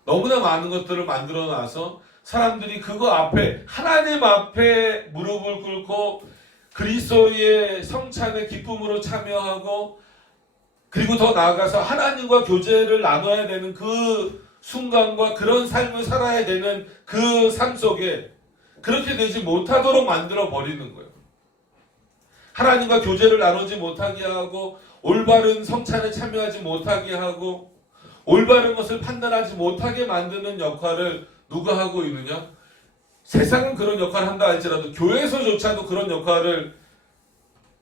너무나 많은 것들을 만들어 놔서 사람들이 그거 앞에 하나님 앞에 무릎을 꿇고 그리스도의 성찬의 기쁨으로 참여하고 그리고 더 나아가서 하나님과 교제를 나눠야 되는 그 순간과 그런 삶을 살아야 되는 그 삶 속에 그렇게 되지 못하도록 만들어 버리는 거예요. 하나님과 교제를 나누지 못하게 하고 올바른 성찬에 참여하지 못하게 하고 올바른 것을 판단하지 못하게 만드는 역할을 누가 하고 있느냐? 세상은 그런 역할을 한다 할지라도 교회에서조차도 그런 역할을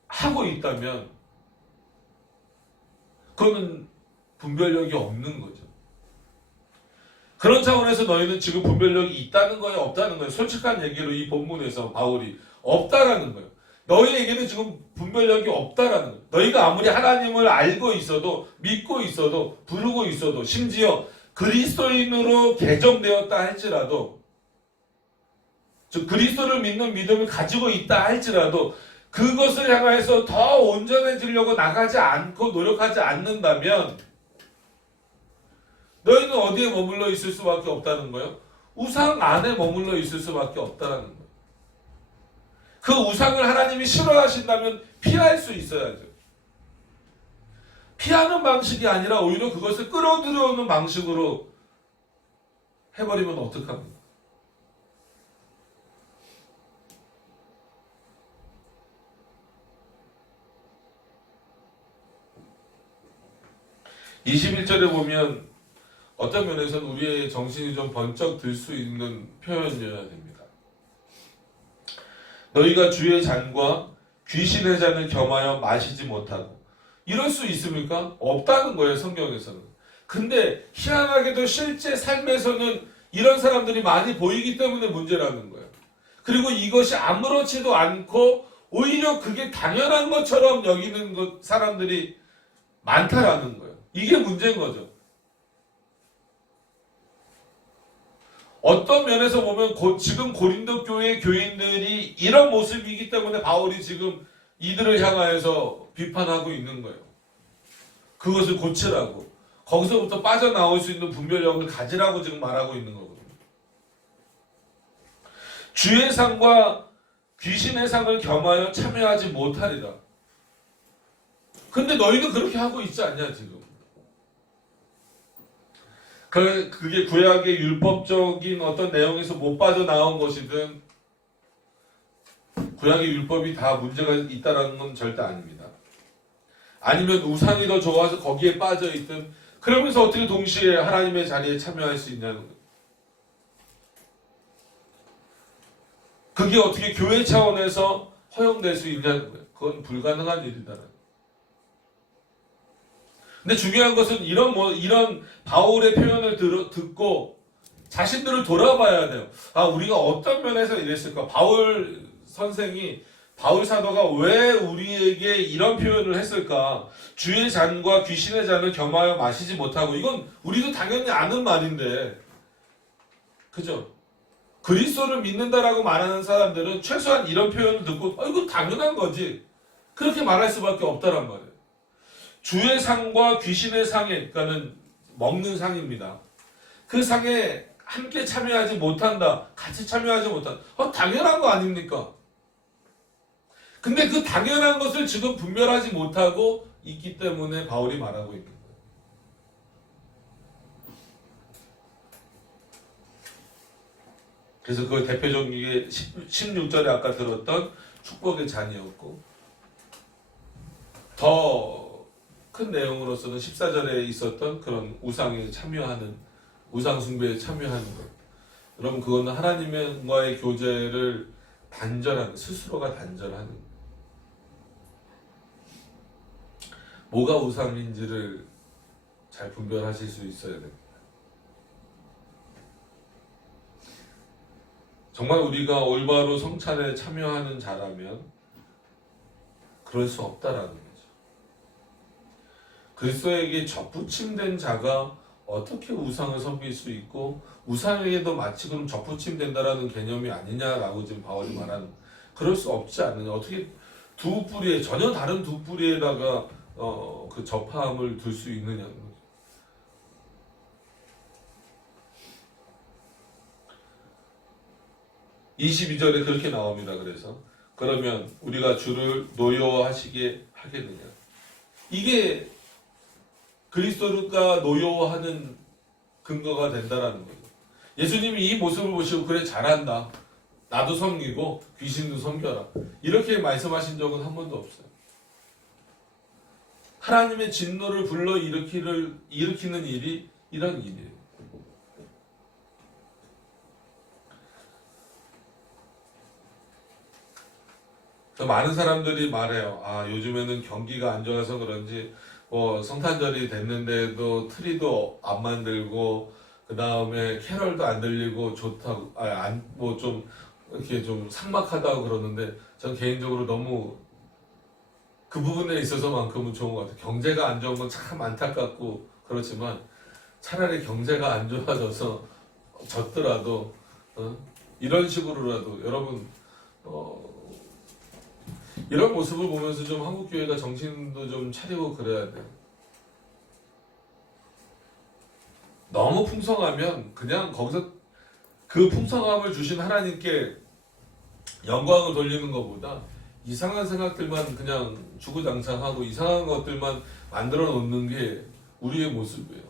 하고 있다면 그거는 분별력이 없는 거죠. 그런 차원에서 너희는 지금 분별력이 있다는 거예요? 없다는 거예요? 솔직한 얘기로 이 본문에서 바울이 없다라는 거예요. 너희에게는 지금 분별력이 없다라는 거예요. 너희가 아무리 하나님을 알고 있어도 믿고 있어도 부르고 있어도 심지어 그리스도인으로 개정되었다 할지라도 즉 그리스도를 믿는 믿음을 가지고 있다 할지라도 그것을 향해서 더 온전해지려고 나가지 않고 노력하지 않는다면 너희는 어디에 머물러 있을 수밖에 없다는 거예요? 우상 안에 머물러 있을 수밖에 없다는 거예요. 그 우상을 하나님이 싫어하신다면 피할 수 있어야죠. 피하는 방식이 아니라 오히려 그것을 끌어들여오는 방식으로 해버리면 어떡합니까? (21절에) 보면 어떤 면에서는 우리의 정신이 좀 번쩍 들 수 있는 표현이어야 됩니다. 너희가 주의 잔과 귀신의 잔을 겸하여 마시지 못하고 이럴 수 있습니까? 없다는 거예요, 성경에서는. 근데 희한하게도 실제 삶에서는 이런 사람들이 많이 보이기 때문에 문제라는 거예요. 그리고 이것이 아무렇지도 않고 오히려 그게 당연한 것처럼 여기는 사람들이 많다라는 거예요. 이게 문제인 거죠. 어떤 면에서 보면 지금 고린도 교회 교인들이 이런 모습이기 때문에 바울이 지금 이들을 향하여서 비판하고 있는 거예요. 그것을 고치라고. 거기서부터 빠져나올 수 있는 분별력을 가지라고 지금 말하고 있는 거거든요. 주의 상과 귀신의 상을 겸하여 참여하지 못하리라. 근데 너희는 그렇게 하고 있지 않냐 지금. 그게 구약의 율법적인 어떤 내용에서 못 빠져나온 것이든 구약의 율법이 다 문제가 있다라는 건 절대 아닙니다. 아니면 우상이 더 좋아서 거기에 빠져 있든 그러면서 어떻게 동시에 하나님의 자리에 참여할 수 있냐는 거예요. 그게 어떻게 교회 차원에서 허용될 수 있냐는 거예요. 그건 불가능한 일이다라는 거예요. 근데 중요한 것은 이런 바울의 표현을 듣고 자신들을 돌아봐야 돼요. 아, 우리가 어떤 면에서 이랬을까? 바울 사도가 왜 우리에게 이런 표현을 했을까? 주의 잔과 귀신의 잔을 겸하여 마시지 못하고, 이건 우리도 당연히 아는 말인데, 그죠? 그리스도를 믿는다라고 말하는 사람들은 최소한 이런 표현을 듣고, 이거 당연한 거지. 그렇게 말할 수밖에 없다란 말이에요. 주의 상과 귀신의 상에, 그러니까는 먹는 상입니다. 그 상에 함께 참여하지 못한다. 같이 참여하지 못한다. 당연한 거 아닙니까? 근데 그 당연한 것을 지금 분별하지 못하고 있기 때문에 바울이 말하고 있는 거예요. 그래서 그 대표적인 게 16절에 아까 들었던 축복의 잔이었고, 더 큰 내용으로서는 14절에 있었던 그런 우상에 참여하는, 우상 숭배에 참여하는 것. 여러분, 그거는 하나님과의 교제를 단절하는, 스스로가 단절하는 것. 뭐가 우상인지를 잘 분별하실 수 있어야 됩니다. 정말 우리가 올바로 성찬에 참여하는 자라면 그럴 수 없다라는 거죠. 그리스도에게 접붙임된 자가 어떻게 우상을 섬길 수 있고, 우상에게도 마치 그럼 접붙임된다라는 개념이 아니냐라고 지금 바울이 말하는, 그럴 수 없지 않느냐. 어떻게 두 뿌리에, 전혀 다른 두 뿌리에다가 그 접함을 둘 수 있느냐는 거죠. (22절에) 그렇게 나옵니다. 그래서 그러면 우리가 주를 노여워하시게 하겠느냐. 이게 그리스도가 노여워하는 근거가 된다라는 거예요. 예수님이 이 모습을 보시고 그래 잘한다. 나도 섬기고 귀신도 섬겨라. 이렇게 말씀하신 적은 한 번도 없어요. 하나님의 진노를 불러 일으키는 일이 이런 일이에요. 많은 사람들이 말해요. 아, 요즘에는 경기가 안 좋아서 그런지 성탄절이 됐는데도 트리도 안 만들고, 그 다음에 캐럴도 안 들리고 좋다고, 좀 이렇게 좀 삭막하다고 그러는데, 전 개인적으로 너무 그 부분에 있어서만큼은 좋은 것 같아요. 경제가 안 좋은 건 참 안타깝고 그렇지만, 차라리 경제가 안 좋아져서 졌더라도 이런 식으로라도 여러분 이런 모습을 보면서 좀 한국교회가 정신도 좀 차리고 그래야 돼요. 너무 풍성하면 그냥 거기서 그 풍성함을 주신 하나님께 영광을 돌리는 것보다 이상한 생각들만 그냥 주구장창하고 이상한 것들만 만들어 놓는 게 우리의 모습이에요.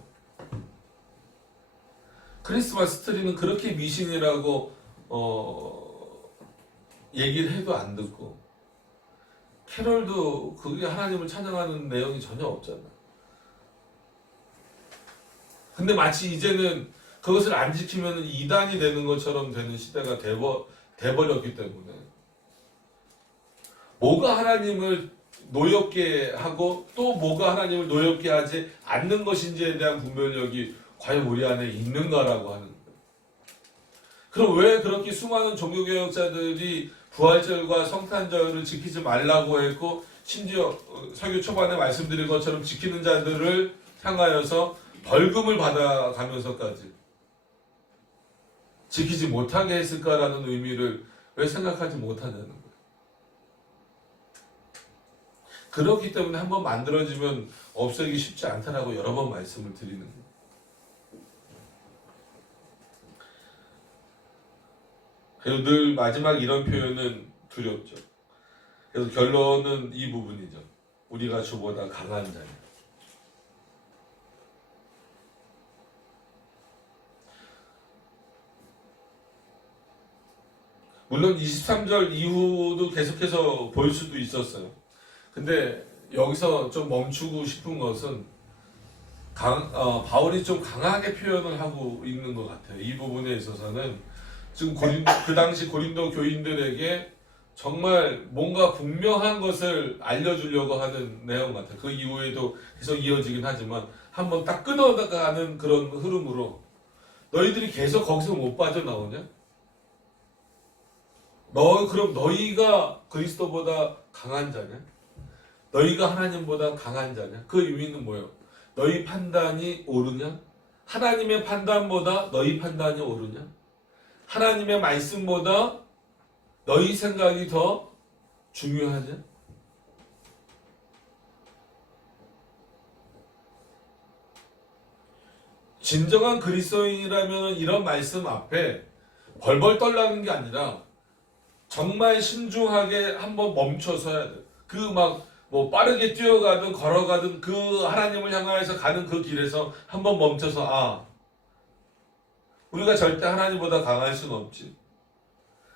크리스마스 트리는 그렇게 미신이라고 얘기를 해도 안 듣고, 캐럴도 그게 하나님을 찬양하는 내용이 전혀 없잖아. 근데 마치 이제는 그것을 안 지키면 이단이 되는 것처럼 되는 시대가 돼버렸기 때문에, 뭐가 하나님을 노엽게 하고 또 뭐가 하나님을 노엽게 하지 않는 것인지에 대한 분별력이 과연 우리 안에 있는가라고 하는 거예요. 그럼 왜 그렇게 수많은 종교개혁자들이 부활절과 성탄절을 지키지 말라고 했고, 심지어 설교 초반에 말씀드린 것처럼 지키는 자들을 향하여서 벌금을 받아가면서까지 지키지 못하게 했을까라는 의미를 왜 생각하지 못하냐는 거예요. 그렇기 때문에 한번 만들어지면 없애기 쉽지 않다라고 여러 번 말씀을 드리는 거예요. 그리고 늘 마지막 이런 표현은 두렵죠. 그래서 결론은 이 부분이죠. 우리가 주보다 강한 자냐. 물론 23절 이후도 계속해서 볼 수도 있었어요. 근데 여기서 좀 멈추고 싶은 것은 바울이 좀 강하게 표현을 하고 있는 것 같아요. 이 부분에 있어서는 지금 그 당시 고린도 교인들에게 정말 뭔가 분명한 것을 알려주려고 하는 내용 같아요. 그 이후에도 계속 이어지긴 하지만 한번 딱 끊어가는 그런 흐름으로 너희들이 계속 거기서 못 빠져나오냐? 그럼 너희가 그리스도보다 강한 자냐? 너희가 하나님보다 강한 자냐? 그 의미는 뭐예요? 너희 판단이 옳으냐? 하나님의 판단보다 너희 판단이 옳으냐? 하나님의 말씀보다 너희 생각이 더 중요하냐? 진정한 그리스도인이라면 이런 말씀 앞에 벌벌 떨라는 게 아니라 정말 신중하게 한번 멈춰서 해야 돼. 뭐 빠르게 뛰어가든 걸어가든 그 하나님을 향하여서 가는 그 길에서 한번 멈춰서 우리가 절대 하나님보다 강할 수는 없지.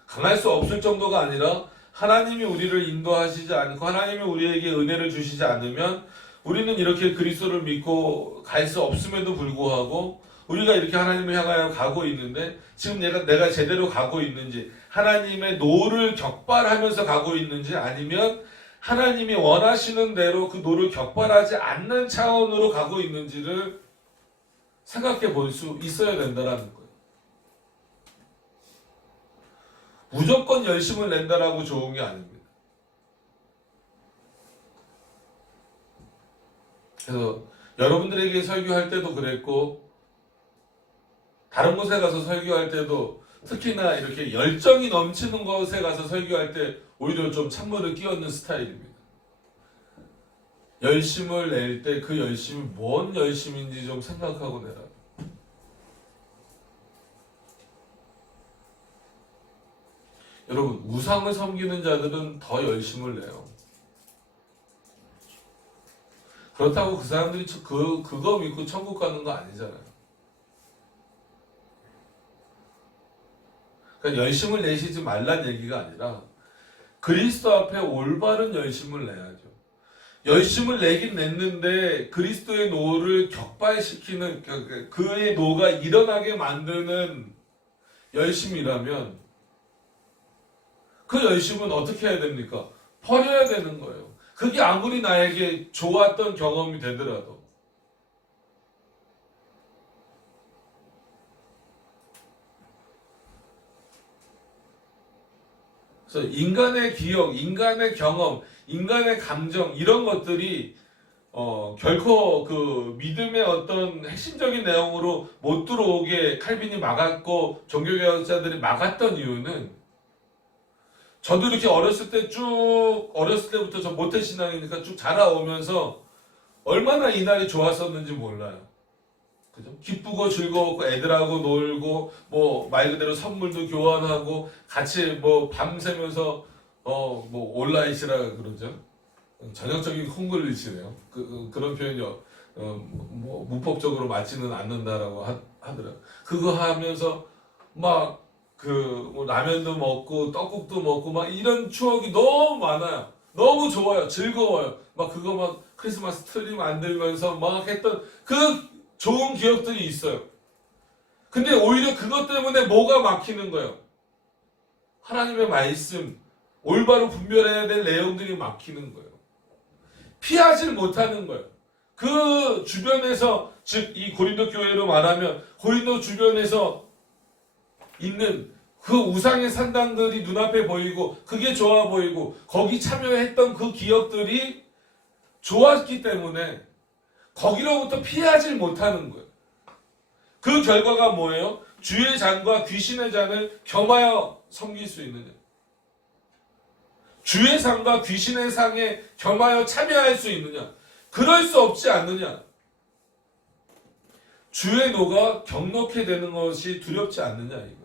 강할 수 없을 정도가 아니라 하나님이 우리를 인도하시지 않고 하나님이 우리에게 은혜를 주시지 않으면 우리는 이렇게 그리스도를 믿고 갈 수 없음에도 불구하고 우리가 이렇게 하나님을 향하여 가고 있는데 지금 내가 제대로 가고 있는지 하나님의 노를 격발하면서 가고 있는지 아니면 하나님이 원하시는 대로 그 노를 격발하지 않는 차원으로 가고 있는지를 생각해 볼 수 있어야 된다는 거예요. 무조건 열심을 낸다라고 좋은 게 아닙니다. 그래서 여러분들에게 설교할 때도 그랬고 다른 곳에 가서 설교할 때도 특히나 이렇게 열정이 넘치는 곳에 가서 설교할 때 오히려 좀 찬물을 끼얹는 스타일입니다. 열심을 낼 때 그 열심이 뭔 열심인지 좀 생각하고 내라. 여러분, 우상을 섬기는 자들은 더 열심을 내요. 그렇다고 그 사람들이 그거 믿고 천국 가는 거 아니잖아요. 그러니까 열심을 내시지 말란 얘기가 아니라 그리스도 앞에 올바른 열심을 내야죠. 열심을 내긴 냈는데 그리스도의 노를 격발시키는 그의 노가 일어나게 만드는 열심이라면 그 열심은 어떻게 해야 됩니까? 버려야 되는 거예요. 그게 아무리 나에게 좋았던 경험이 되더라도. 그래서 인간의 기억, 인간의 경험, 인간의 감정 이런 것들이 결코 그 믿음의 어떤 핵심적인 내용으로 못 들어오게 칼빈이 막았고 종교개혁자들이 막았던 이유는 저도 이렇게 어렸을 때부터 저 모태신앙이니까 쭉 자라오면서 얼마나 이날이 좋았었는지 몰라요. 그죠? 기쁘고 즐거웠고 애들하고 놀고 뭐 말 그대로 선물도 교환하고 같이 뭐 밤새면서 뭐 온라인이라 그러죠. 전형적인 콩글리시네요. 그런 표현이 뭐 문법적으로 맞지는 않는다라고 하더라고요. 그거 하면서 막 뭐 라면도 먹고 떡국도 먹고 막 이런 추억이 너무 많아요. 너무 좋아요. 즐거워요. 그거 크리스마스 트리 만들면서 막 했던 그 좋은 기억들이 있어요. 근데 오히려 그것 때문에 뭐가 막히는 거예요? 하나님의 말씀, 올바로 분별해야 될 내용들이 막히는 거예요. 피하질 못하는 거예요. 그 주변에서, 즉 이 고린도 교회로 말하면 고린도 주변에서 있는 그 우상의 산당들이 눈앞에 보이고 그게 좋아 보이고 거기 참여했던 그 기억들이 좋았기 때문에 거기로부터 피하질 못하는 거예요. 그 결과가 뭐예요? 주의 잔과 귀신의 잔을 겸하여 섬길 수 있느냐? 주의 상과 귀신의 상에 겸하여 참여할 수 있느냐? 그럴 수 없지 않느냐? 주의 노가 경넉해 되는 것이 두렵지 않느냐 이거예요.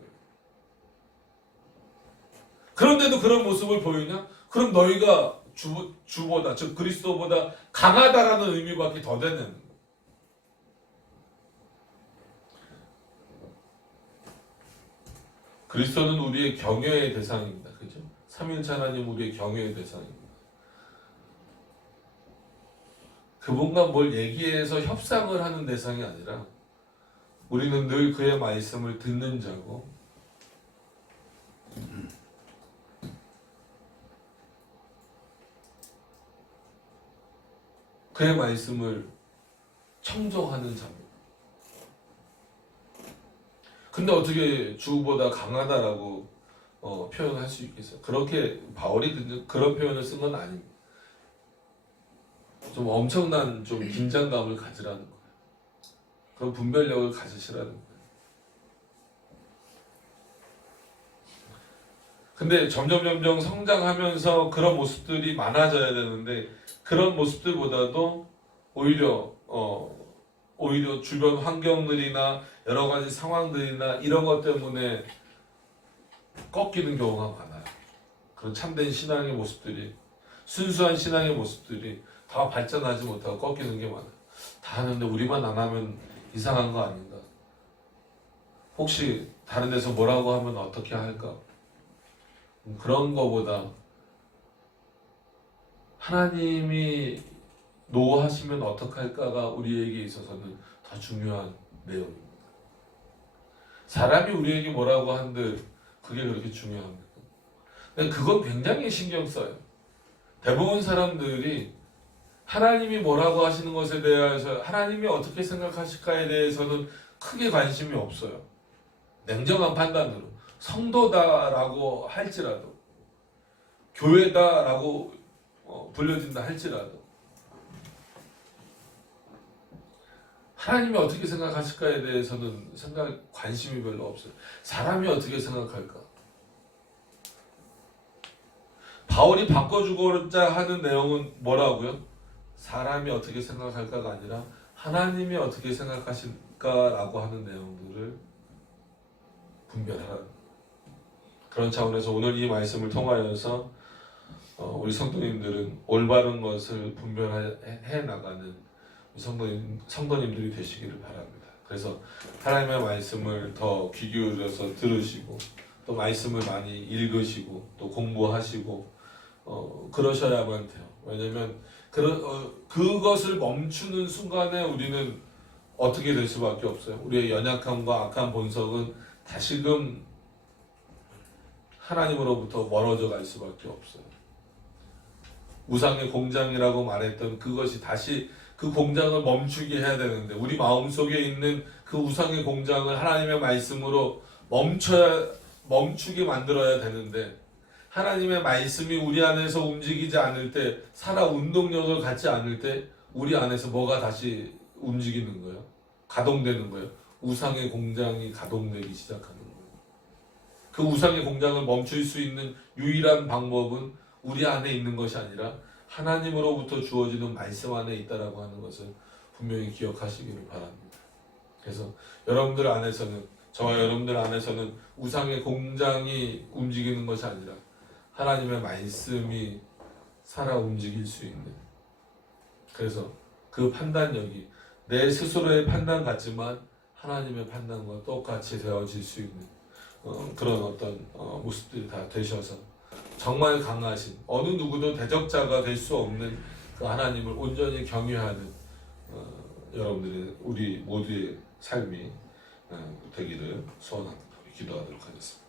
그런데도 그런 모습을 보이냐? 그럼 너희가 주보다 즉 그리스도보다 강하다라는 의미밖에 더 되는 거예요. 그리스도는 우리의 경외의 대상입니다. 그죠? 삼위일체 하나님 우리의 경외의 대상입니다. 그분과 뭘 얘기해서 협상을 하는 대상이 아니라 우리는 늘 그의 말씀을 듣는 자고 그의 말씀을 청종하는 자입니다. 근데 어떻게 주보다 강하다라고 표현할 수 있겠어요? 그렇게 바울이 그런 표현을 쓴 건 아닙니다. 좀 엄청난 좀 긴장감을 가지라는 거예요. 그런 분별력을 가지시라는 거예요. 근데 점점 성장하면서 그런 모습들이 많아져야 되는데 그런 모습들보다도 오히려 주변 환경들이나 여러 가지 상황들이나 이런 것 때문에 꺾이는 경우가 많아요. 그런 참된 신앙의 모습들이, 순수한 신앙의 모습들이 다 발전하지 못하고 꺾이는 게 많아요. 다 하는데 우리만 안 하면 이상한 거 아닌가? 혹시 다른 데서 뭐라고 하면 어떻게 할까? 그런 거보다 하나님이 노하시면 어떡할까가 우리에게 있어서는 더 중요한 내용입니다. 사람이 우리에게 뭐라고 한들 그게 그렇게 중요합니다. 근데 그건 굉장히 신경 써요. 대부분 사람들이 하나님이 뭐라고 하시는 것에 대해서 하나님이 어떻게 생각하실까에 대해서는 크게 관심이 없어요. 냉정한 판단으로 성도다라고 할지라도 교회다라고 불려진다 할지라도 하나님이 어떻게 생각하실까에 대해서는 관심이 별로 없어요. 사람이 어떻게 생각할까? 바울이 바꿔주고자 하는 내용은 뭐라고요? 사람이 어떻게 생각할까가 아니라 하나님이 어떻게 생각하실까라고 하는 내용들을 분별하라. 그런 차원에서 오늘 이 말씀을 통하여서 우리 성도님들은 올바른 것을 분별해 나가는 성도님들이 되시기를 바랍니다. 그래서 하나님의 말씀을 더 귀 기울여서 들으시고 또 말씀을 많이 읽으시고 또 공부하시고 그러셔야만 돼요. 왜냐하면 그것을 멈추는 순간에 우리는 어떻게 될 수밖에 없어요. 우리의 연약함과 악한 본성은 다시금 하나님으로부터 멀어져 갈 수밖에 없어요. 우상의 공장이라고 말했던 그것이 다시 그 공장을 멈추게 해야 되는데 우리 마음속에 있는 그 우상의 공장을 하나님의 말씀으로 멈추게 만들어야 되는데 하나님의 말씀이 우리 안에서 움직이지 않을 때 살아 운동력을 갖지 않을 때 우리 안에서 뭐가 다시 움직이는 거예요? 가동되는 거예요. 우상의 공장이 가동되기 시작하는 거예요. 그 우상의 공장을 멈출 수 있는 유일한 방법은 우리 안에 있는 것이 아니라 하나님으로부터 주어지는 말씀 안에 있다라고 하는 것을 분명히 기억하시기를 바랍니다. 그래서 여러분들 안에서는 저와 여러분들 안에서는 우상의 공장이 움직이는 것이 아니라 하나님의 말씀이 살아 움직일 수 있는 그래서 그 판단력이 내 스스로의 판단 같지만 하나님의 판단과 똑같이 되어질 수 있는 그런 어떤 모습들이 다 되셔서 정말 강하신 어느 누구도 대적자가 될 수 없는 그 하나님을 온전히 경외하는 여러분들의 우리 모두의 삶이 되기를 소원합니다. 기도하도록 하겠습니다.